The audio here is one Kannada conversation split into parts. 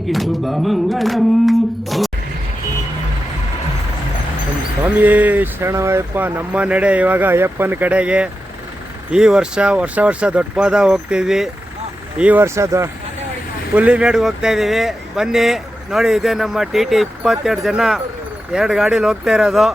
ಕೋಟಿಗೆ ಶುಭ ಮಂಗಳಂ. ಸ್ವಾಮಿ ಶರಣವಯ್ಯಪ್ಪ. ನಮ್ಮ ನಡೆ ಇವಾಗ ಅಯ್ಯಪ್ಪನ ಕಡೆಗೆ. ಈ ವರ್ಷ ದೊಡ್ಡಪಾದ ಹೋಗ್ತಿದ್ವಿ. ಈ ವರ್ಷ ಹುಲಿಮೇಡ್ಗೆ ಹೋಗ್ತಾ ಇದ್ದೀವಿ. ಬನ್ನಿ ನೋಡಿ, ಇದೆ ನಮ್ಮ TT 22 ಜನ 2 ಗಾಡೀಲಿ ಹೋಗ್ತಾ ಇರೋದು.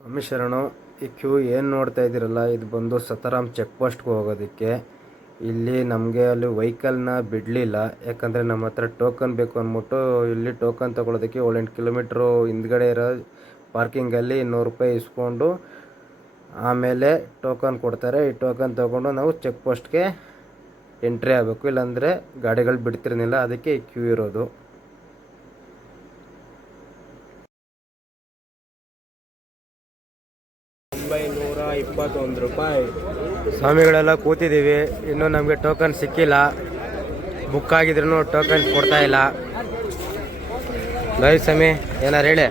ಸ್ವಾಮಿ ಶರಣು. ಈ ಕ್ಯೂ ಏನು ನೋಡ್ತಾ ಇದ್ದೀರಲ್ಲ, ಇದು ಬಂದು ಸತಾರಾಮ್ ಚೆಕ್ ಪೋಸ್ಟ್ಗೆ ಹೋಗೋದಕ್ಕೆ. ಇಲ್ಲಿ ನಮಗೆ ಅಲ್ಲಿ ವೆಹಿಕಲ್ನ ಬಿಡಲಿಲ್ಲ, ಯಾಕಂದರೆ ನಮ್ಮ ಹತ್ರ ಟೋಕನ್ ಬೇಕು ಅಂದ್ಬಿಟ್ಟು ಇಲ್ಲಿ ಟೋಕನ್ ತೊಗೊಳೋದಕ್ಕೆ 7-8 ಕಿಲೋಮೀಟ್ರು ಹಿಂದ್ಗಡೆ ಇರೋ ಪಾರ್ಕಿಂಗಲ್ಲಿ 100 ರೂಪಾಯಿ ಇಸ್ಕೊಂಡು ಆಮೇಲೆ ಟೋಕನ್ ಕೊಡ್ತಾರೆ. ಈ ಟೋಕನ್ ತೊಗೊಂಡು ನಾವು ಚೆಕ್ ಪೋಸ್ಟ್ಗೆ ಎಂಟ್ರಿ ಆಗಬೇಕು, ಇಲ್ಲಾಂದರೆ ಗಾಡಿಗಳು ಬಿಡ್ತಿರಲಿಲ್ಲ. ಅದಕ್ಕೆ ಈ ಕ್ಯೂ ಇರೋದು. ₹921 ಸ್ವಾಮಿಗಳೆಲ್ಲ ಕೂತಿದ್ದೀವಿ. ಇನ್ನೂ ನಮಗೆ ಟೋಕನ್ ಸಿಕ್ಕಿಲ್ಲ. ಬುಕ್ ಆಗಿದ್ರು ಟೋಕನ್ ಕೊಡ್ತಾ ಇಲ್ಲ. ಲೈ ಸ್ವಾಮಿ, ಏನಾರು ಹೇಳಿ.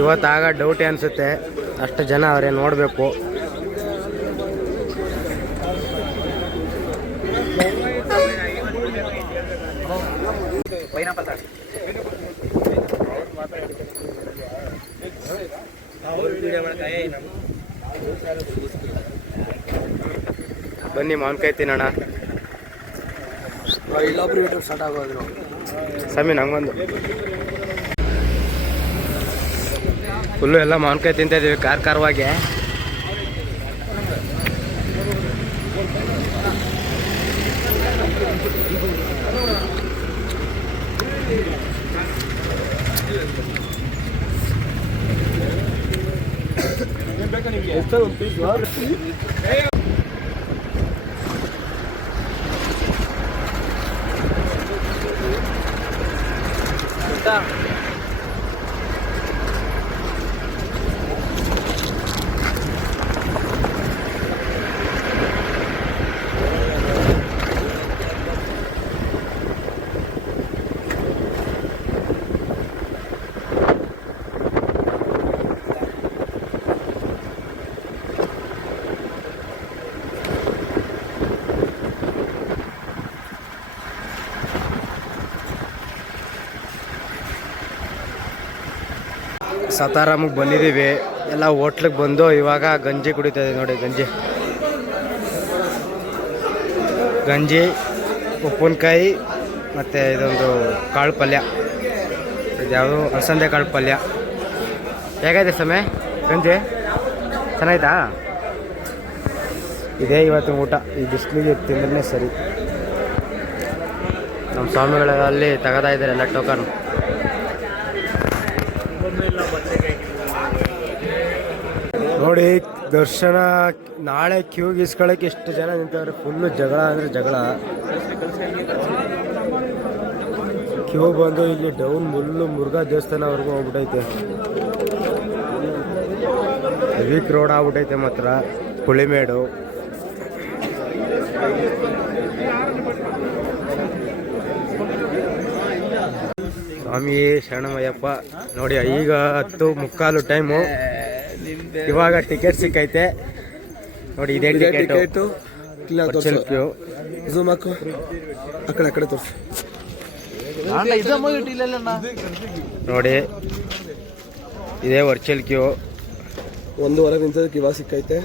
ಇವತ್ತಾಗ ಡೌಟಿ ಅನಿಸುತ್ತೆ, ಅಷ್ಟು ಜನ ಅವರೇ ನೋಡಬೇಕು. ಬನ್ನಿ ಮಾವಿನಕಾಯಿ ತಿನ್ನೋಣ. ಇಲ್ಲೊಬ್ರು ಸ್ಟಾರ್ಟ್ ಆಗೋದ್ರು. ಸ್ವಾಮಿ ನಂಗೊಂದು ಫುಲ್ಲು ಎಲ್ಲ ಮಾವಿನಕಾಯಿ ತಿಂತಾ ಇದೀವಿ ಖಾರವಾಗಿ. ಸತಾರಾಮಿಗೆ ಬಂದಿದ್ದೀವಿ. ಎಲ್ಲ ಹೋಟ್ಲಿಗೆ ಬಂದು ಇವಾಗ ಗಂಜಿ ಕುಡಿತಾ ಇದ್ದೀವಿ. ನೋಡಿ ಗಂಜಿ ಉಪ್ಪಿನಕಾಯಿ ಮತ್ತು ಇದೊಂದು ಕಾಳು ಪಲ್ಯ. ಇದ್ಯಾವುದು ಅಲಸಂದೆ ಕಾಳು ಪಲ್ಯ. ಹೇಗಿದೆ ಸಮಯ ಗಂಜಿ? ಚೆನ್ನಾಯ್ತಾ? ಇದೇ ಇವತ್ತು ಊಟ. ಈ ಬಿಸಿಲಿಗೆ ತಿಂದ್ರೆ ಸರಿ. ನಮ್ಮ ಸ್ವಾಮಿಗಳಲ್ಲಿ ತಗೋತಾ ಇದ್ದಾರೆ ಎಲ್ಲ ಟೋಕನ್. ನೋಡಿ ದರ್ಶನ ನಾಳೆ ಕ್ಯೂ ಗೀಸ್ಕೊಳ್ಳೋಕೆ ಎಷ್ಟು ಜನ ನಿಂತವ್ರೆ. ಫುಲ್ಲು ಜಗಳ ಅಂದರೆ ಜಗಳ. ಕ್ಯೂ ಬಂದು ಇಲ್ಲಿ ಡೌನ್ ಮುರುಘಾ ದೇವಸ್ಥಾನವರೆಗೂ ಹೋಗ್ಬಿಟ್ಟೈತೆ. ವೀಕ್ ರೋಡ್ ಆಗ್ಬಿಟ್ಟೈತೆ ಮಾತ್ರ. ಹುಳಿಮೇಡು ಸ್ವಾಮಿ ಶರಣಮಯ್ಯಪ್ಪ. ನೋಡಿ ಈಗ 10:15 ಟೈಮು. ಇವಾಗ ಟಿಕೆಟ್ ಸಿಕ್ಕೈತೆ ನೋಡಿ. ಇದೇ ಟಿಕೆಟು. ನೋಡಿ ಇದೇ ವರ್ಚುವಲ್ ಕ್ಯೂ. 1:15 ನಿಂತದಕ್ಕೆ ಇವಾಗ ಸಿಕ್ಕೈತೆ.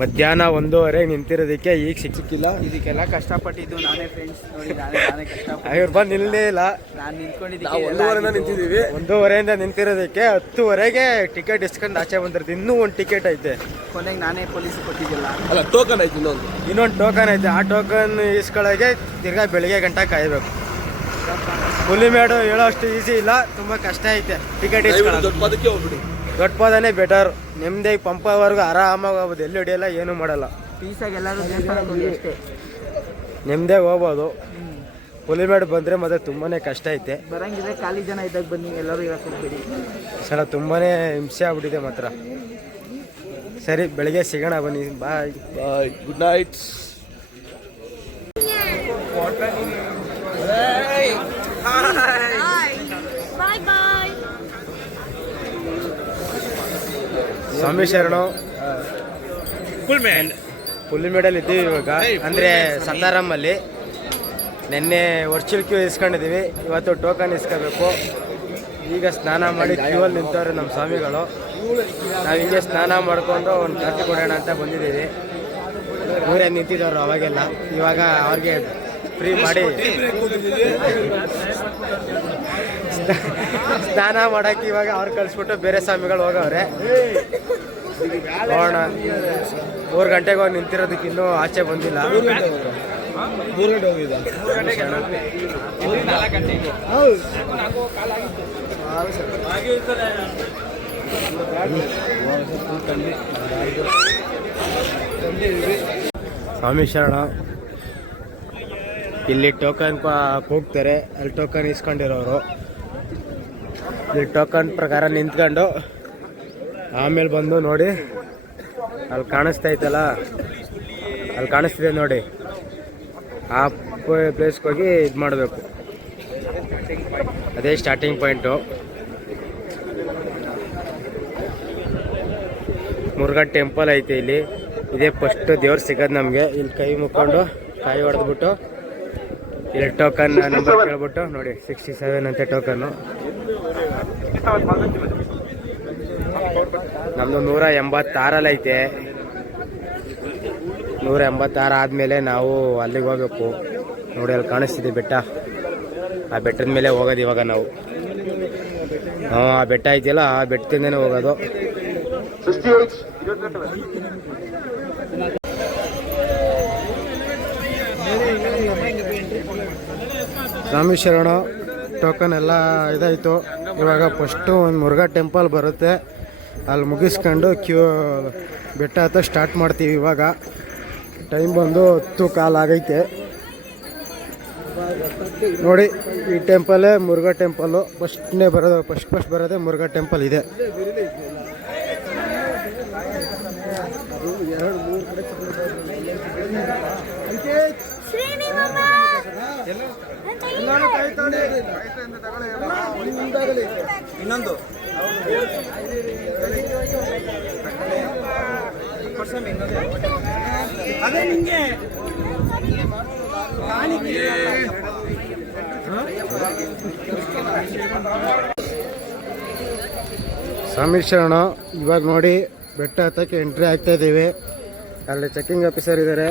ಮಧ್ಯಾಹ್ನ 1:15 ನಿಂತಿರೋದಕ್ಕೆ ಈಗ ಸಿಕ್ಕಿಲ್ಲ. ಇದಕ್ಕೆಲ್ಲ ಕಷ್ಟಪಟ್ಟಿದ್ದು ನಾನೇ ಫ್ರೆಂಡ್ಸ್. ನೋಡಿ ನಾನೇ ಕಷ್ಟಪಟ್ಟು ಇವ್ರು ಬಂದು ನಿಲ್ಲೇ ಇಲ್ಲ. ನಾನು ನಿಂತ್ಕೊಂಡಿದ್ದೀವಿ. 1:15 ನಿಂತಿದ್ದೀವಿ. 1:15 ನಿಂತಿರೋದಕ್ಕೆ 10:00ಗೆ ಟಿಕೆಟ್ ಇಸ್ಕೊಂಡು ಆಚೆ ಬಂದಿರ್ತೀವಿ. ಇನ್ನೂ ಒಂದು ಟಿಕೆಟ್ ಐತೆ. ಕೊನೆಗೆ ನಾನೇ ಪೊಲೀಸ್ ಕೊಟ್ಟಿದ್ದಿಲ್ಲ. ಅಲ್ಲ, ಟೋಕನ್ ಐತೆ. ಇನ್ನೊಂದು ಟೋಕನ್ ಐತೆ. ಆ ಟೋಕನ್ ಇಸ್ಕೊಳ್ಳೋಕೆ ತಿರ್ಗಾ ಬೆಳಿಗ್ಗೆ ಗಂಟೆ ಕಾಯಬೇಕು. ಹುಲಿಮೇಡು ಹೇಳೋ ಅಷ್ಟು ಈಸಿ ಇಲ್ಲ, ತುಂಬ ಕಷ್ಟ ಐತೆ ಟಿಕೆಟ್ ಇಸ್ಕೊಳ್ಳೋದು. ದೊಡ್ಡಪಾದನೇ ಬೆಟರ್. ನಿಮ್ಮದೇ ಪಂಪವರೆಗೂ ಆರಾಮಾಗಿ ಹೋಗ್ಬೋದು. ಎಲ್ಲಿ ಹಿಡಿಯಲ್ಲ, ಏನೂ ಮಾಡಲ್ಲ. ಪೀಸಾಗಿ ಎಲ್ಲರೂ ದೇವಸ್ಥಾನಕ್ಕೆ ಹೋಗಿ ಅಷ್ಟೇ. ನಿಮ್ಮದೇ ಹೋಗ್ಬೋದು. ಹುಲಿಮೇಡು ಬಂದರೆ ಮತ್ತೆ ತುಂಬಾ ಕಷ್ಟ ಐತೆ. ಬರಂಗಿದ್ರೆ ಖಾಲಿ ಜನ ಇದ್ದಾಗ ಬನ್ನಿ, ಎಲ್ಲರೂ ಇರಕ್ಕೆ ಹೋಗ್ಬೇಡಿ. ಸಲ ತುಂಬಾ ಹಿಂಸೆ ಆಗ್ಬಿಟ್ಟಿದೆ ಮಾತ್ರ. ಸರಿ, ಬೆಳಿಗ್ಗೆ ಸಿಗೋಣ ಬನ್ನಿ. ಬಾಯ್ ಬಾಯ್, ಗುಡ್ ನೈಟ್. Bye bye. ಸ್ವಾಮಿ ಶರಣು. ಹುಲಿಮೇಡಲ್ಲಿ ಇದ್ದೀವಿ ಇವಾಗ, ಅಂದರೆ ಸತಾರಾಮಲ್ಲಿ. ನಿನ್ನೆ ವರ್ಚುವಲ್ ಕ್ಯೂ ಇಸ್ಕೊಂಡಿದ್ದೀವಿ, ಇವತ್ತು ಟೋಕನ್ ಇಸ್ಕೋಬೇಕು. ಈಗ ಸ್ನಾನ ಮಾಡಿ ಕ್ಯೂ ಅಲ್ಲಿ ನಿಂತವ್ರೆ ನಮ್ಮ ಸ್ವಾಮಿಗಳು. ನಾವು ಹಿಂಗೆ ಸ್ನಾನ ಮಾಡಿಕೊಂಡು ಒಂದು ಕಾಫಿ ಕೊಡೋಣ ಅಂತ ಬಂದಿದ್ದೀವಿ. ಇವರೇ ನಿಂತಿದ್ದವರು ಅವಾಗೆಲ್ಲ, ಇವಾಗ ಅವ್ರಿಗೆ ಫ್ರೀ ಮಾಡಿ ಸ್ನಾನ ಮಾಡೋಕ್ಕೆ ಇವಾಗ ಅವ್ರು ಕಳಿಸ್ಬಿಟ್ಟು ಬೇರೆ ಸ್ವಾಮಿಗಳು ಹೋಗವ್ರೆ. ನೋಡೋಣ, 3 ಗಂಟೆಗೆ ಹೋಗಿ ನಿಂತಿರೋದಕ್ಕೆ ಇನ್ನೂ ಆಚೆ ಬಂದಿಲ್ಲ. 3 ಗಂಟೆ ಹೋಗಿದೆ. ಸ್ವಾಮಿ ಶರಣ. ಇಲ್ಲಿ ಟೋಕನ್ ಹೋಗ್ತಾರೆ, ಅಲ್ಲಿ ಟೋಕನ್ ಇಸ್ಕೊಂಡಿರೋರು. ಇಲ್ಲಿ ಟೋಕನ್ ಪ್ರಕಾರ ನಿಂತ್ಕೊಂಡು ಆಮೇಲೆ ಬಂದು ನೋಡಿ, ಅಲ್ಲಿ ಕಾಣಿಸ್ತೈತಲ್ಲ, ಅಲ್ಲಿ ಕಾಣಿಸ್ತಿದೆ ನೋಡಿ, ಆ ಪ್ಲೇಸ್ಗೆ ಹೋಗಿ ಇದು ಮಾಡಬೇಕು. ಅದೇ ಸ್ಟಾರ್ಟಿಂಗ್ ಪಾಯಿಂಟು. ಮುರುಘಾ ಟೆಂಪಲ್ ಐತೆ ಇಲ್ಲಿ. ಇದೇ ಫಸ್ಟ್ ದೇವ್ರು ಸಿಗೋದು ನಮಗೆ. ಇಲ್ಲಿ ಕೈ ಮುಕ್ಕೊಂಡು ಕಾಯಿ ಹೊಡೆದ್ಬಿಟ್ಟು ಇಲ್ಲಿ ಟೋಕನ್ ನಂಬರ್ ಕೇಳ್ಬಿಟ್ಟು ನೋಡಿ, 67 ಅಂತೆ ಟೋಕನ್ನು. ನಮ್ಮದು 186 ಐತೆ. 186 ಆದಮೇಲೆ ನಾವು ಅಲ್ಲಿಗೆ ಹೋಗ್ಬೇಕು. ನೋಡಿ, ಅಲ್ಲಿ ಕಾಣಿಸ್ತಿದೆ ಬೆಟ್ಟ. ಆ ಬೆಟ್ಟದ ಮೇಲೆ ಹೋಗೋದು ಇವಾಗ ನಾವು. ಆ ಬೆಟ್ಟ ಇದೆಯಲ್ಲ, ಆ ಬೆಟ್ಟದಿಂದನೇ ಹೋಗೋದು. ಸ್ವಾಮಿ ಶರಣ. ಟೋಕನ್ ಎಲ್ಲ ಇದಾಯಿತು. ಇವಾಗ ಫಸ್ಟು ಒಂದು ಮುರುಘಾ ಟೆಂಪಲ್ ಬರುತ್ತೆ, ಅಲ್ಲಿ ಮುಗಿಸ್ಕೊಂಡು ಬೆಟ್ಟ ಹತ್ತ ಸ್ಟಾರ್ಟ್ ಮಾಡ್ತೀವಿ. ಇವಾಗ ಟೈಮ್ ಬಂದು 10:15 ಆಗೈತೆ. ನೋಡಿ, ಈ ಟೆಂಪಲ್ಲೇ ಮುರುಘಾ ಟೆಂಪಲ್ಲು. ಫಸ್ಟ್ ಬರೋದೇ ಮುರುಘಾ ಟೆಂಪಲ್ ಇದೆ. ಇನ್ನೊಂದು ಅದೇ ನಿಂಗೆ ಸ್ವಾಮಿ ಶರಣ. ಇವಾಗ ನೋಡಿ, ಬೆಟ್ಟ ಹತ್ತಕ್ಕೆ ಎಂಟ್ರಿ ಆಗ್ತಾ ಇದ್ದೀವಿ. ಅಲ್ಲಿ ಚೆಕಿಂಗ್ ಆಫೀಸರ್ ಇದ್ದಾರೆ.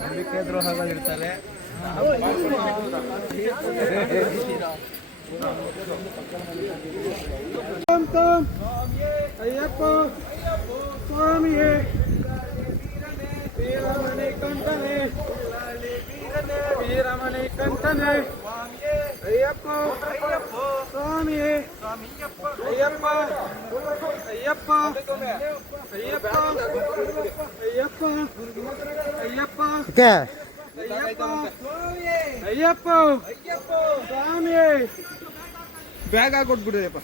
ನಂಬಿಕೆ ದ್ರೋಹಗಳಿರ್ತಾರೆ. ಅಯ್ಯಪ್ಪ ಸ್ವಾಮಿಯೇ, ವೀರಮಣಿ ಕಂಠನೆ, ವೀರಮಣಿ ಕಂಠನೆ, ಅಯ್ಯಪ್ಪ ಸ್ವಾಮಿಯೇ, ಅಯ್ಯಪ್ಪ ಅಯ್ಯಪ್ಪ ಅಯ್ಯಪ್ಪ ಅಯ್ಯಪ್ಪ ಅಯ್ಯಪ್ಪ ಅಯ್ಯಪ್ಪ ಸ್ವಾಮಿಯೇ. ಬ್ಯಾಗ್ ಹಾಕೊಟ್ಬಿಡ್ರಿಯಪ್ಪ.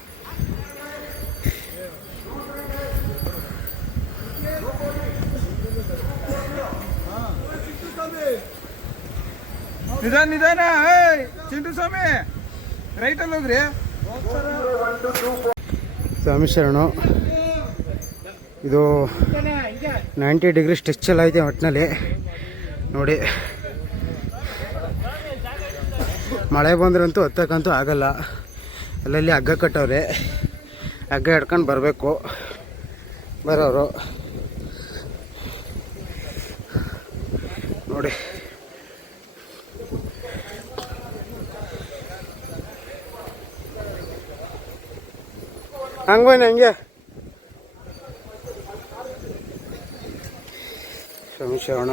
ನಿಧಾನ ಚಿಂಟು ಸ್ವಾಮಿ, ರೈಟಲ್ಲಿ ಹೋಗ್ರಿ. ಸ್ವಾಮಿ ಶರಣು. ಇದು 90 ಡಿಗ್ರಿ ಸ್ಟ್ರೆಚಲ್ಲಿ ಐತೆ ಒಟ್ಟಿನಲ್ಲಿ. ನೋಡಿ, ಮಳೆ ಬಂದ್ರಂತೂ ಹತ್ತಕ್ಕಂತೂ ಆಗಲ್ಲ. ಅಲ್ಲಲ್ಲಿ ಹಗ್ಗ ಕಟ್ಟವ್ರೆ, ಹಗ್ಗ ಹಿಡ್ಕೊಂಡು ಬರಬೇಕು ಬರೋರು. ನೋಡಿ, ಹಂಗೋಯ್ನ ಹಂಗೆ ಶರಣ.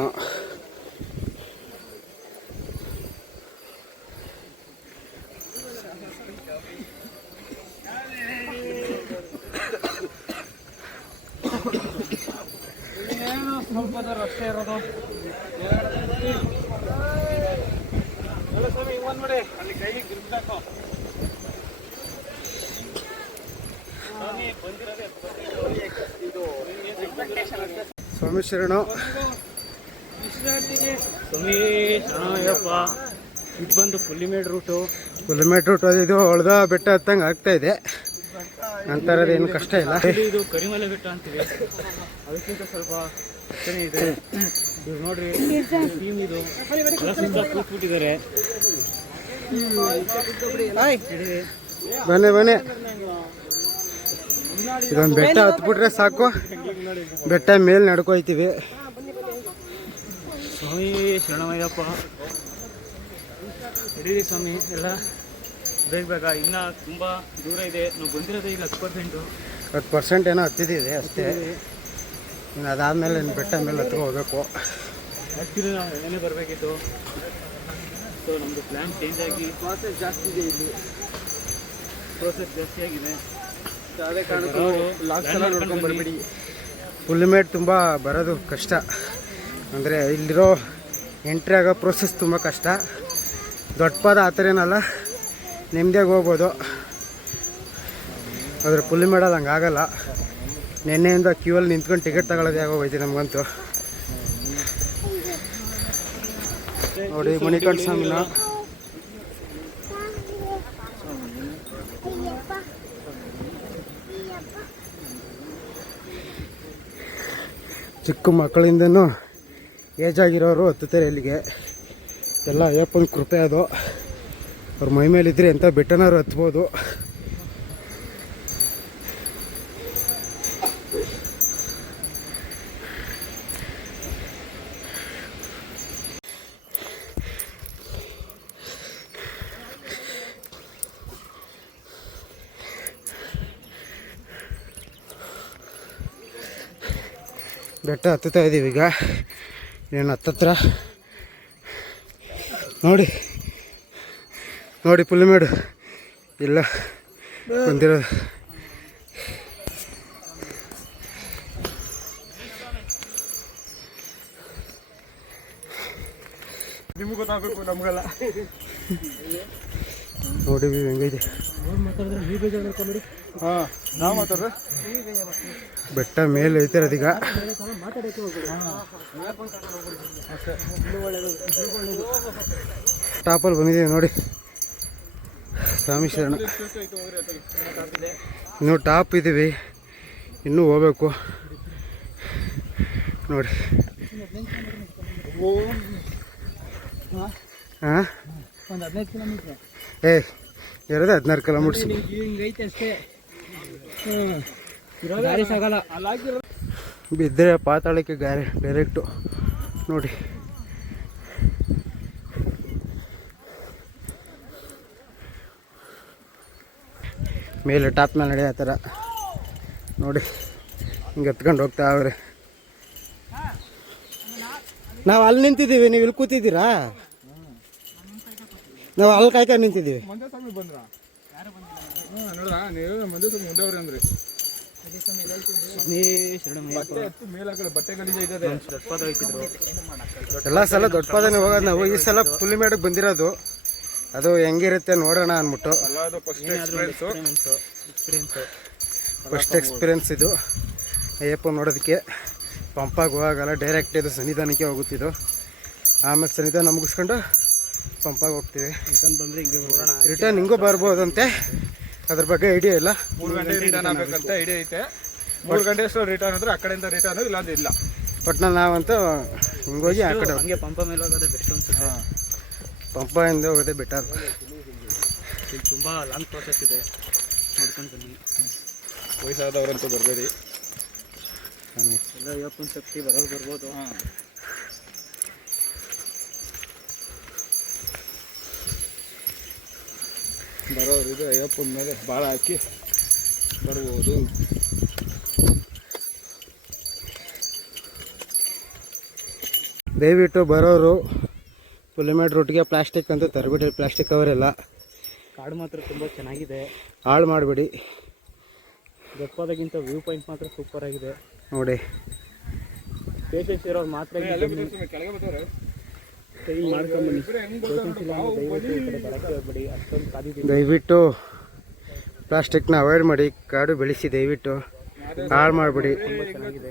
ರಸ್ತೆ ಇರೋದು ಅಲ್ಲಿ ಕೈಗೆ ಗಿರ್ಬೇಕು. ಸ್ವಾಮಿ ಶರಣ. ಸ್ವಾಮಿ ಶರಣಯ್ಯಪ್ಪ. ಇದು ಬಂದು ಪುಲ್ಲಿಮೇಡ್ ರೂಟು. ಇದು ಹೊಳ್ದ ಬೆಟ್ಟ ಹತ್ತಂಗೆ ಆಗ್ತಾ ಇದೆ. ನಂತರ ಏನು ಕಷ್ಟ ಇಲ್ಲ. ಇದು ಕರಿಮಲೆ ಬೆಟ್ಟ ಅಂತೀವಿ. ಅದಕ್ಕಿಂತ ಸ್ವಲ್ಪ ಕಷ್ಟನೇ ಇದೆ. ಇದು ನೋಡ್ರಿ ಟೀಮ್ ಇದು ಎಲ್ಲ ಸುತ್ತ ಕೂತ್ಬಿಟ್ಟಿದ್ದಾರೆ. ಬನ್ನಿ ಇದೊಂದು ಬೆಟ್ಟ ಹತ್ಬಿಟ್ರೆ ಸಾಕು, ಬೆಟ್ಟ ಮೇಲೆ ನಡ್ಕೊಯ್ತೀವಿ. ಸ್ವಾಮಿ ಶರಣಮಯ್ಯಪ್ಪ. ಹಿಡೀರಿ ಸ್ವಾಮಿ ಎಲ್ಲ ಬೇಗ ಇನ್ನ ತುಂಬ ದೂರ ಇದೆ. ನಾವು ಬಂದಿರೋದು ಈಗ 10% ಏನೋ ಹತ್ತಿದೆ ಅಷ್ಟೇ. ಇನ್ನು ಅದಾದಮೇಲೆ ಬೆಟ್ಟ ಮೇಲೆ ಹತ್ಕೊ ಹೋಗ್ಬೇಕು. ಆ್ಯಕ್ಚುಲಿ ನಾವು ಏನೇ ಬರಬೇಕಿತ್ತು. ಸೊ ನಮ್ಮದು ಪ್ಲ್ಯಾನ್ ಚೇಂಜ್ ಆಗಿ ಪ್ರೋಸೆಸ್ ಜಾಸ್ತಿ ಇದೆ. ಇಲ್ಲಿ ಪ್ರೋಸೆಸ್ ಜಾಸ್ತಿ ಆಗಿದೆ. ಅದೇ ಕಾರಣಕ್ಕೂ ಲಾಸ್ಟ್ ಎಲ್ಲ ನೋಡ್ಕೊಂಡು ಬರಬೇಡಿ. ಪುಲ್ಲಿಮೇಡ್ ತುಂಬ ಬರೋದು ಕಷ್ಟ. ಅಂದರೆ ಇಲ್ಲಿರೋ ಎಂಟ್ರಿ ಆಗೋ ಪ್ರೋಸೆಸ್ ತುಂಬ ಕಷ್ಟ. ದೊಡ್ಡ ಪಾದ ಆ ಥರ ಏನಲ್ಲ, ನೆಮ್ಮದಿಯಾಗಿ ಹೋಗ್ಬೋದು. ಆದರೆ ಪುಲ್ಲಿಮೇಡಲ್ಲಿ ಹಂಗೆ ಆಗಲ್ಲ. ನೆನ್ನೆಯಿಂದ ಕ್ಯೂವಲ್ಲಿ ನಿಂತ್ಕೊಂಡು ಟಿಕೆಟ್ ತಗೊಳ್ಳೋದೇ ಆಗೋಗೈತೆ ನಮಗಂತೂ. ನೋಡಿ ಮಣಿಕಂಠ ಸ್ವಾಮಿನ. ಚಿಕ್ಕ ಮಕ್ಕಳಿಂದನೂ ಏಜ್ ಆಗಿರೋರು ಹತ್ತುತ್ತಾರೆ ಇಲ್ಲಿಗೆ. ಎಲ್ಲ ಅಯ್ಯಪ್ಪನ ಕೃಪೆ ಅದು. ಅವ್ರ ಮೈ ಮೇಲಿದ್ರೆ ಎಂಥ ಬೆಟ್ಟನಾರು ಹತ್ಬೋದು. ಬೆಟ್ಟ ಹತ್ತುತ್ತಾ ಇದ್ದೀವಿ ಈಗ. ಏನು ಹತ್ತತ್ರ ನೋಡಿ ಪುಲ್ಲಿಮೇಡು ಇಲ್ಲ ಬಂದಿರೋದು. ನಿಮ್ಗೆ ಗೊತ್ತಾಗಬೇಕು, ನಮಗಲ್ಲ. ನೋಡಿ ಹೆಂಗೈತೆ ಬೆಟ್ಟ ಮೇಲೆ ಐತೆ ಅದೀಗ. ಟಾಪಲ್ಲಿ ಬಂದಿದ್ದೀವಿ ನೋಡಿ. ಸ್ವಾಮಿ ಶರಣ. ಇನ್ನೂ ಟಾಪ್ ಇದ್ದೀವಿ, ಇನ್ನೂ ಹೋಗ್ಬೇಕು ನೋಡಿ. ಹಾಂ ಒಂದು 15 ಕಿಲೋಮೀಟ್ರ್ ಇರೋದು 16 ಕಿಲೋಮೀಟ್ರ್ಸ್. ಹಿಂಗೈತೆ ಅಷ್ಟೇ. ಗಾಡಿ ಸಾಗಲ್ಲ. ಬಿದ್ದರೆ ಪಾತಾಳಕ್ಕೆ ಗಾಡಿ ಡೈರೆಕ್ಟು ನೋಡಿ. ಮೇಲೆ ಟಾಪ್ ಮೇಲೆ ನಡೆಯೋ ಥರ ನೋಡಿ. ಹಿಂಗೆ ಎತ್ಕೊಂಡು ಹೋಗ್ತಾ ಅವ್ರೆ. ನಾವು ಅಲ್ಲಿ ನಿಂತಿದ್ದೀವಿ, ನೀವು ಇಲ್ಲಿ ಕೂತಿದ್ದೀರಾ? ನಾವು ಅಲ್ಲಿ ಕಾಯ್ಕೊಂಡು ನಿಂತಿದ್ದೀವಿ. ಎಲ್ಲ ಸಲ ದೊಡ್ಡ ಪಾದನೆ ಹೋಗೋದು ನಾವು. ಈ ಸಲ ಪುಲ್ಲಿಮೇಡಿಗೆ ಬಂದಿರೋದು. ಅದು ಹೆಂಗಿರುತ್ತೆ ನೋಡೋಣ ಅಂದ್ಬಿಟ್ಟು. ಫಸ್ಟ್ ಎಕ್ಸ್ಪೀರಿಯನ್ಸ್ ಇದು ಅಯ್ಯಪ್ಪ ನೋಡೋದಕ್ಕೆ. ಪಂಪಾಗಿ ಹೋಗಲ್ಲ, ಡೈರೆಕ್ಟ್ ಇದು ಸನ್ನಿಧಾನಕ್ಕೆ ಹೋಗುತ್ತಿದ್ದು. ಆಮೇಲೆ ಸನ್ನಿಧಾನ ಮುಗಿಸ್ಕೊಂಡು ಪಂಪಾಗಿ ಹೋಗ್ತೀವಿ. ರಿಟರ್ನ್ ಹಿಂಗೂ ಬರ್ಬೋದಂತೆ, ಅದ್ರ ಬಗ್ಗೆ ಐಡಿಯಾ ಇಲ್ಲ. 3 ಗಂಟೆ ರಿಟರ್ನ್ ಆಗಬೇಕಂತ ಐಡಿಯಾ ಐತೆ. 3 ಗಂಟೆ ಅಷ್ಟು ರಿಟರ್ನ್ ಅಂದ್ರೆ ಆ ಕಡೆಯಿಂದ ರಿಟರ್ನ್ ಇಲ್ಲಾಂದ್ರೆ ಇಲ್ಲ. ಒಟ್ನಲ್ಲಿ ನಾವಂತೂ ಹಿಂಗೋಗಿ ಆ ಕಡೆ ಹಂಗೆ ಪಂಪ ಮೇಲೆ ಹೋಗೋದೇ ಬೆಸ್ಟ್ ಅನ್ಸುತ್ತೆ. ಪಂಪದಿಂದ ಹೋಗೋದೇ ಬೆಟರ್. ಇಲ್ಲಿ ತುಂಬ ಲಾಂಗ್ ಪ್ರೋಸೆಸ್ ಇದೆ, ನೋಡ್ಕೊಂಡು ಬನ್ನಿ. ವಯಸ್ಸಾದವರಂತೂ ಬರಬೇಡಿ. ಎಲ್ಲ ಅಯ್ಯಪ್ಪನ ಶಕ್ತಿ ಬರೋದು ಬರ್ಬೋದು. ಬರೋರು ಅಯ್ಯಪ್ಪನ ಮೇಲೆ ಭಾಳ ಹಾಕಿ ಬರ್ಬೋದು. ದಯವಿಟ್ಟು ಬರೋರು ಕಿಲೋಮೀಟ್ರ್ ರೂಟ್ಗೆ ಪ್ಲಾಸ್ಟಿಕ್ ಅಂತ ತರಬೇಡಿ, ಪ್ಲಾಸ್ಟಿಕ್ ಕವರ್ ಎಲ್ಲ. ಕಾಡು ಮಾತ್ರ ತುಂಬ ಚೆನ್ನಾಗಿದೆ, ಹಾಳು ಮಾಡಿಬಿಡಿ. ದಪ್ಪದಾಗಿಂತ ವ್ಯೂ ಪಾಯಿಂಟ್ ಮಾತ್ರ ಸೂಪರ್ ಆಗಿದೆ ನೋಡಿ. ಪೇಷನ್ಸ್ ಇರೋರು ಮಾತ್ರ ಮಾಡ್ಕೊಂಡ್ಬನ್ನಿ. ಬರೋಕ್ಕೆ ಹೋಗ್ಬೇಡಿ, ಅಷ್ಟೊಂದು ಕಾದಿದ್ದೀವಿ. ದಯವಿಟ್ಟು ಪ್ಲಾಸ್ಟಿಕ್ನ ಅವಾಯ್ಡ್ ಮಾಡಿ, ಕಾಡು ಬೆಳೆಸಿ, ದಯವಿಟ್ಟು ಹಾಳು ಮಾಡಿಬಿಡಿ. ತುಂಬ ಚೆನ್ನಾಗಿದೆ.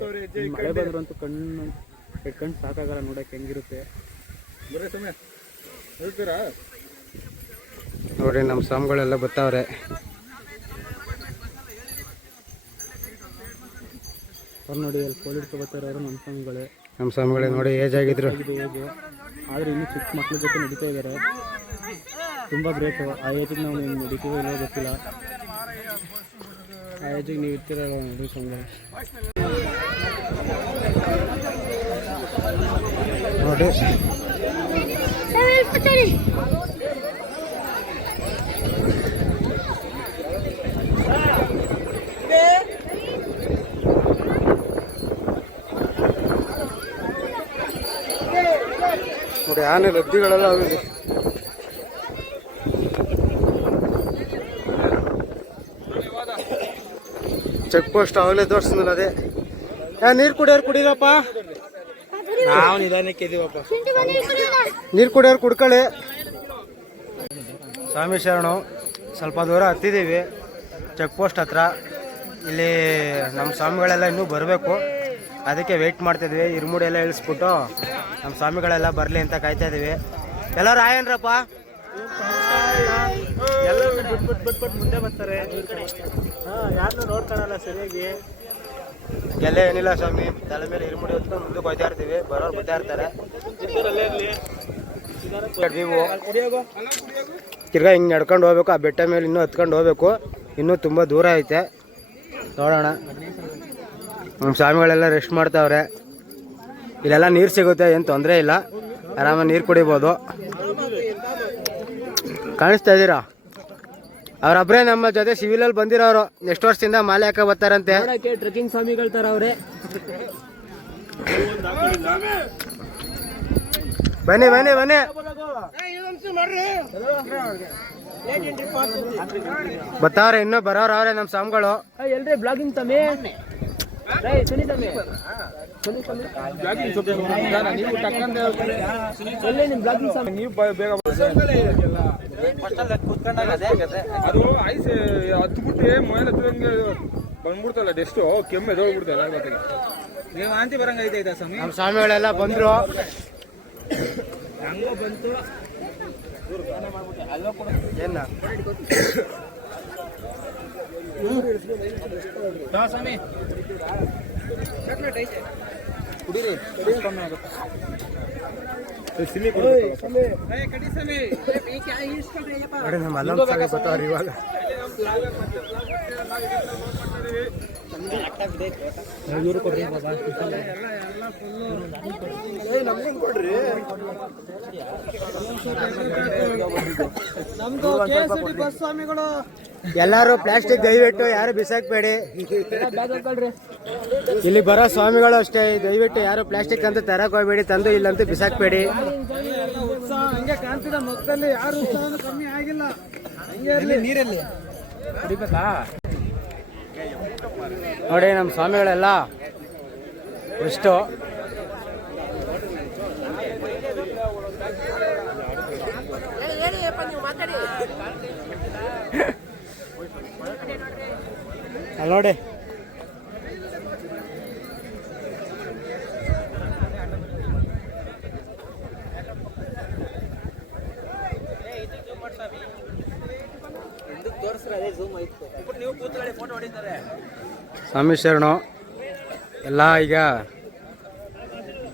ಮಳೆ ಬಂದ್ರಂತೂ ಕಣ್ಣು ಇಟ್ಕೊಂಡು ಸಾಕಾಗಲ್ಲ ನೋಡೋಕೆ ಹೆಂಗಿರುತ್ತೆ. ನೋಡಿ ನಮ್ಮ ಸ್ವಾಮಿಗಳೆಲ್ಲ ಬರ್ತಾವ್ರೆ. ಅವ್ರು ನೋಡಿ ಅಲ್ಲಿ ಕೋಲ್ ಹಿಡ್ಕೊಬರ್ತಾರವರು ನಮ್ಮ ಸ್ವಾಮಿಗಳೇ. ನಮ್ಮ ಸ್ವಾಮಿಗಳೇ ನೋಡಿ, ಏಜ್ ಆಗಿದ್ರು. ಏಜು ಆದರೆ ಇನ್ನೂ ಚಿಕ್ಕ ಮಕ್ಳ ಜೊತೆ ನಡೀತಾ ಇದ್ದಾರೆ. ತುಂಬ ಗ್ರೇಟು. ಆ ಏಜಿಗೆ ನಾವು ನಡೀತೀವೋ ಇಲ್ಲೋ ಗೊತ್ತಿಲ್ಲ. ಆ ಏಜಿಗೆ ನೀವು ಇರ್ತೀರಲ್ಲ ನೋಡಿ ಸ್ವಾಮಿಗಳೇ. ನೋಡಿ ನೋಡಿ ಆನೆ ಲದ್ದಿಗಳೆಲ್ಲ ಅವಿದೆ. ಚೆಕ್ ಪೋಸ್ಟ್ ಅವಾಗಲೇ ತೋರಿಸಿದ್ನಲ್ಲ ಅದೇ. ನೀರು ಕುಡಿಯೋರು ಕುಡೀರಪ್ಪ, ನಾವು ನಿಧಾನಕ್ಕೆ ಇದೀವಪ್ಪ. ನೀರು ಕುಡಿಯೋರು ಕುಡ್ಕೊಳ್ಳಿ. ಸ್ವಾಮಿ ಶರಣು. ಸ್ವಲ್ಪ ದೂರ ಹತ್ತಿದ್ದೀವಿ ಚೆಕ್ ಪೋಸ್ಟ್ ಹತ್ರ. ಇಲ್ಲಿ ನಮ್ಮ ಸ್ವಾಮಿಗಳೆಲ್ಲ ಇನ್ನೂ ಬರಬೇಕು, ಅದಕ್ಕೆ ವೆಯ್ಟ್ ಮಾಡ್ತಿದ್ವಿ. ಇರ್ಮುಡಿ ಎಲ್ಲ ಇಳಿಸ್ಬಿಟ್ಟು ನಮ್ಮ ಸ್ವಾಮಿಗಳೆಲ್ಲ ಬರಲಿ ಅಂತ ಕಾಯ್ತಾ ಇದ್ದೀವಿ. ಎಲ್ಲರೂ ಆಯನ್ರಪ್ಪ, ಎಲ್ಲರೂ ಬಿಟ್ಬಿಟ್ಟು ಮುಂದೆ ಬರ್ತಾರೆ. ಯಾರನ್ನೂ ನೋಡ್ತಾರಲ್ಲ ಸರಿಯಾಗಿ. ಎಲ್ಲ ಏನಿಲ್ಲ ಸ್ವಾಮಿ, ತಲೆ ಮೇಲೆ ಇರ್ಮುಡಿ ಹೊತ್ಕೊಂಡು ಮುಂದಕ್ಕೆ ಹೋಗ್ತಾ ಇರ್ತೀವಿ. ಬರೋರು ಬರ್ತಾ ಇರ್ತಾರೆ. ತಿರ್ಗಾ ಹಿಂಗೆ ನಡ್ಕೊಂಡು ಹೋಗ್ಬೇಕು. ಆ ಬೆಟ್ಟ ಮೇಲೆ ಇನ್ನೂ ಹತ್ಕೊಂಡು ಹೋಗ್ಬೇಕು. ಇನ್ನೂ ತುಂಬ ದೂರ ಐತೆ. ನೋಡೋಣ. ನಮ್ಮ ಸ್ವಾಮಿಗಳೆಲ್ಲ ರೆಸ್ಟ್ ಮಾಡ್ತಾವ್ರೆ. ಇಲ್ಲೆಲ್ಲ ನೀರು ಸಿಗುತ್ತೆ, ಏನು ತೊಂದರೆ ಇಲ್ಲ. ಆರಾಮಾಗಿ ನೀರು ಕುಡಿಬೋದು. ಕಾಣಿಸ್ತಾ ಇದ್ದೀರಾ? ಅವರೊಬ್ಬರೇ ನಮ್ಮ ಜೊತೆ ಸಿವಿಲಲ್ಲಿ ಬಂದಿರೋರು. ನೆಕ್ಸ್ಟ್ ವರ್ಷದಿಂದ ಮಾಲೆ ಹಾಕ ಬರ್ತಾರಂತೆ. ಟ್ರೆಕ್ಕಿಂಗ್ ಸ್ವಾಮಿಗಳ ಥರ ಅವರೇ. ಬನ್ನಿ ಬನ್ನಿ ಬನ್ನಿ. ಬರ್ತಾವ್ರೆ, ಇನ್ನೂ ಬರೋರು ಅವ್ರೆ ನಮ್ಮ ಸ್ವಾಮಿಗಳು. ಎಲ್ರಿ ಬ್ಲಾಗಿಂಗ್ ತಮ್ಮಿ. ಅದು ಐಸ್ ಹತ್ಬಿಟ್ಟು ಮೊಬೈಲ್ ಹತ್ತಿದಂಗೆ ಬಂದ್ಬಿಡ್ತಲ್ಲ, ಡೆಸ್ಟು ಕೆಮ್ಮು ಎದೋಗ್ಬಿಡ್ತಲ್ಲ. ನೀವು ವಾಂತಿ ಬರಂಗೈತೆ ಸ್ವಾಮಿ. ನಮ್ಮ ಸ್ವಾಮಿಗಳೆಲ್ಲ ಬಂದ್ರು. ಹಂಗೋ ಬಂತು ಏನ ಸ್ವಾಮಿ ಕುಡೀರಿ. ನೋಡಿ ನಮ್ಮ ಅಲ್ಲೊಂದು ಸಾಗ ಬರ್ತಾವ್ರಿ ಇವಾಗ. ಎಲ್ಲಾರು ಪ್ಲಾಸ್ಟಿಕ್ ದಯವಿಟ್ಟು ಯಾರು ಬಿಸಾಕ್ಬೇಡಿ. ಇಲ್ಲಿ ಬರೋ ಸ್ವಾಮಿಗಳು ಅಷ್ಟೇ, ದಯವಿಟ್ಟು ಯಾರು ಪ್ಲಾಸ್ಟಿಕ್ ಅಂತ ತರಕ್ ಹೋಗ್ಬೇಡಿ. ತಂದು ಇಲ್ಲಂತೂ ಬಿಸಾಕ್ಬೇಡಿ. ಹಂಗೆ ಕಾಣ್ತಿದ ಮಕ್ಕಳಲ್ಲಿ ಯಾರು ಕಮ್ಮಿ ಆಗಿಲ್ಲ. ನೀರಲ್ಲಿ ಕುಡಿಬೇಕಾ? ನೋಡಿ ನಮ್ಮ ಸ್ವಾಮಿಗಳೆಲ್ಲ ಎಷ್ಟು ಅಲ್ಲಿ ನೋಡಿ. ಸ್ವಾಮಿ ಶರಣು ಎಲ್ಲ ಈಗ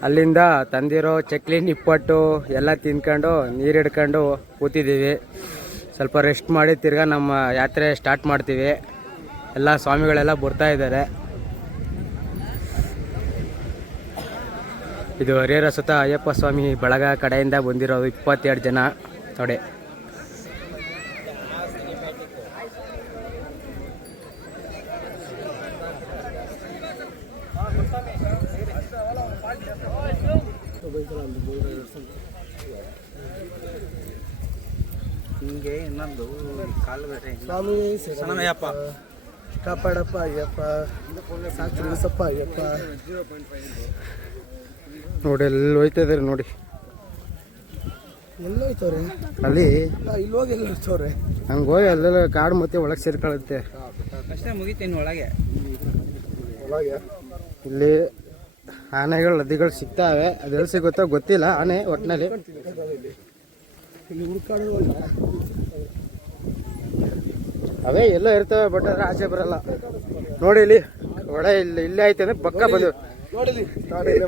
ಅಲ್ಲಿಂದ ತಂದಿರೋ ಚಕ್ಲಿ ನಿಪ್ಪಟ್ಟು ಎಲ್ಲ ತಿನ್ಕೊಂಡು ನೀರು ಹಿಡ್ಕೊಂಡು ಕೂತಿದ್ದೀವಿ. ಸ್ವಲ್ಪ ರೆಸ್ಟ್ ಮಾಡಿ ತಿರ್ಗಾ ನಮ್ಮ ಯಾತ್ರೆ ಸ್ಟಾರ್ಟ್ ಮಾಡ್ತೀವಿ. ಎಲ್ಲ ಸ್ವಾಮಿಗಳೆಲ್ಲ ಬರ್ತಾ ಇದ್ದಾರೆ. ಇದು ಹರಿಹರ ಸುತ್ತ ಅಯ್ಯಪ್ಪ ಸ್ವಾಮಿ ಬಳಗ ಕಡೆಯಿಂದ ಬಂದಿರೋದು 22 ಜನ ನೋಡಿ. ನಂದು ಕಾಲು ಬೇರೆ ಸ್ವಾಮಿ ಸಣ್ಣಯ್ಯಪ್ಪ ಕಾಪಾಡಪ್ಪ ಅಯ್ಯಪ್ಪ ಸಾಕು ಅಯ್ಯಪ್ಪ. ನೋಡಿ ಎಲ್ಲಿ ಹೋಯ್ತಾ ಇದಾರೆ ನೋಡಿ, ಎಲ್ಲೋಯ್ತವ್ರೆ ಅಲ್ಲಿ ಇಲ್ಲಿ ಹೋಗಿ ಎಲ್ಲ ಹೋಯ್ತವ್ರೆ. ಹಂಗೆ ಹೋಗಿ ಅಲ್ಲೆಲ್ಲ ಕಾಡು ಮತ್ತೆ ಒಳಗೆ ಸೇರ್ಕೊಳ್ಳುತ್ತೆ. ಅಷ್ಟೇ ಮುಗಿತೀನಿ ಒಳಗೆ. ಇಲ್ಲಿ ಆನೆಗಳು ನದಿಗಳು ಸಿಗ್ತಾವೆ, ಅದೆಲ್ಲ ಸಿಗುತ್ತೋ ಗೊತ್ತಿಲ್ಲ. ಆನೆ ಒಟ್ಟಿನಲ್ಲಿ ಇಲ್ಲಿ ಹುಡ್ಕಾಡೋದು ಅವೇ ಎಲ್ಲ ಇರ್ತವೆ, ಬಟ್ ಅದ್ರ ಆಚೆ ಬರಲ್ಲ. ನೋಡಿ ಇಲ್ಲಿ ಒಡೆ ಇಲ್ಲೇ ಐತೆ ಅಂದ್ರೆ ಪಕ್ಕ ಬಂದು ನೋಡಿಲಿ